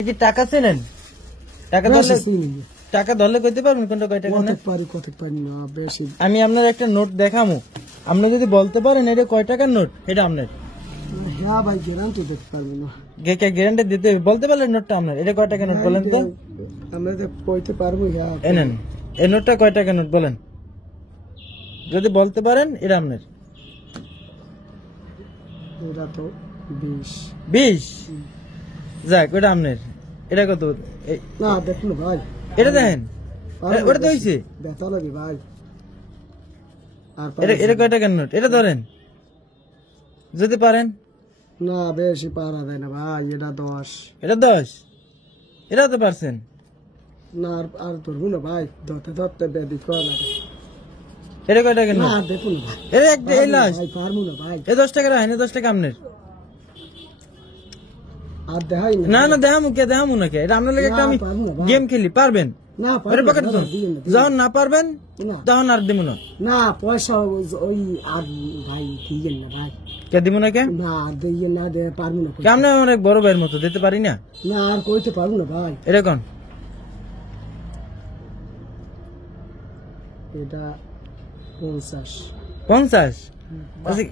কি টাকা চেনেন? টাকা ধরলে কইতে পারবেন কোনটা কয় টাকা? আমি আপনার একটা নোট দেখামু, আপনি যদি বলতে পারেন এটা কয় টাকার নোট, এটা আপনার। হ্যাঁ ভাই, গ্যারান্টি দেখতে পারবেন না। গ্যারান্টি দিতে বলতে পারলেন নোটটা আপনার, এটা কয় টাকার নোট বলেন তো? আমরা তো কইতে পারবো। এনেন, এই নোটটা কয় টাকার নোট বলেন, যদি বলতে পারেন এটা আপনার। এটা তো 20 যাক, ওটা আপনার। এটা কত? না দেখুন ভাই, এটা দেখেন, ওটা তো হইছে বেতা লাগে ভাই। আর এটা কয় টাকার নোট, এটা ধরেন যদি পারেন। না বেশি পারা যায় না ভাই, এটা 10। এটা 10, এটা তো পারছেন না। আর ধরবো না ভাই, ধরতে ধরতে বেদিত করা লাগে। এটা কয় টাকার নোট? না দেখুন ভাই, এটা একটা এই লাস্ট ভাই পারবো না ভাই। এই 10 টাকা রাখেন, 10 টাকা আপনার। আর দেখাই না না দেখামু না কে, এটা আপনার লাগে একটা আমি গেম খেলি, পারবেন না? যখন না পারবেন তখন আর দিব না। না পয়সা ওই আর ভাই দিয়েন না ভাই। কে দিব না? কে না দিয়ে না দে পারবো না। কেমন অনেক বড় ভাইয়ের মতো দিতে পারি না। না আর কইতে পারবো না ভাই। এরকম এটা 50। আচ্ছা,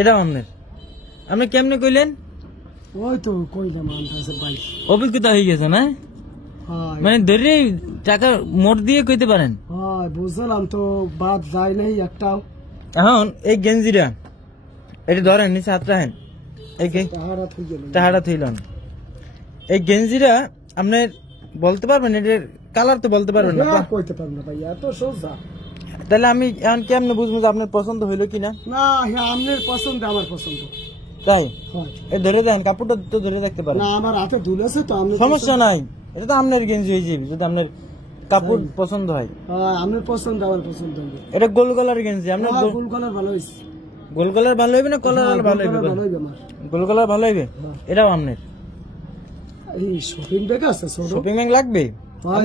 এটা আপনার। আপনি কেমনে কইলেন? ওই তো কইলাম আনতাছে ভাই, অভিজ্ঞতা হয়ে গেছে না? মানে ধরে টাকা মোট দিয়ে কইতে পারেন। হ্যাঁ বুঝলাম তো, বাদ যায় নাই একটাও। এখন এই গেঞ্জিটা এটা ধরেন, নিচে হাত রাখেন, এই টাহারা থইলেন। এই গেঞ্জিটা আপনি বলতে পারবেন এটার কালার? তো বলতে পারবেন না। কইতে পারবেন না ভাই, এত সোজা। তাহলে আমি এখন কেমনে বুঝবো যে আপনার পছন্দ হইলো কিনা? না আপনার পছন্দ আমার পছন্দ। তাই এই ধরে দেন, কাপড়টা তো ধরে দেখতে পারেন। না আমার হাতে ধুলেছে তো, সমস্যা নাই, এটা তো আপনার গেঞ্জি হয়ে যাবে যদি আপনার কাপড় পছন্দ হয়। আপনার পছন্দ আমার পছন্দ হবে। এটা গোল গলার গেঞ্জি, আপনার গোল কলার ভালো হইছে। গোল গলার ভালো হইবে না কলার ভালো হইবে? গোল গলার ভালো হইবে, এটাও আপনার। এই শপিং ব্যাগ আছে, শপিং ব্যাগ লাগবে?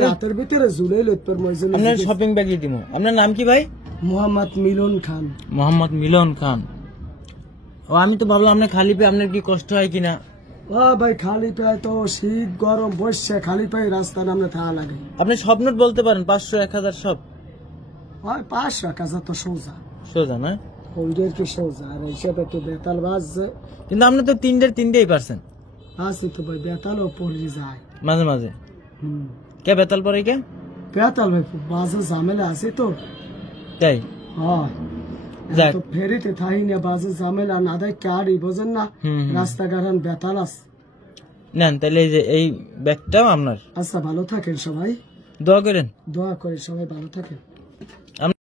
হাতের ভিতরে ঝুলে লইতে পারবো। আপনার শপিং ব্যাগই দিব। আপনার নাম কি ভাই? মোহাম্মদ মিলন খান। মোহাম্মদ মিলন খান। ও আমি তো ভাবলাম আপনি খালি পেয়ে আপনার কি কষ্ট হয় কিনা। ভাই খালি পায়ে তো শীত গরম বসছে, খালি পায়ে রাস্তা নামে থাকা লাগে। আপনি সব নোট বলতে পারেন? 500, 1000 সব? 500, 1000 তো সোজা সোজা না? ওইটার কি সোজা? আর হিসাবে তো বেতাল বাজছে। কিন্তু আপনি তো তিনটেই পারছেন। আছে তো ভাই, বেতালও পড়ে যায় মাঝে মাঝে। কে বেতাল পরে? কে বেতাল ভাই বাজে ঝামেলা আছে তো। তাই? হ্যাঁ তো ফেরিতে থাই না, বাজে ঝামেলা না দেয় কারি, বোঝেন না? রাস্তাঘাট বেতাল আছে। নেন তাহলে এই ব্যাগটাও আপনার। আচ্ছা ভালো থাকেন সবাই, দোয়া করেন। দোয়া করে সবাই ভালো থাকেন।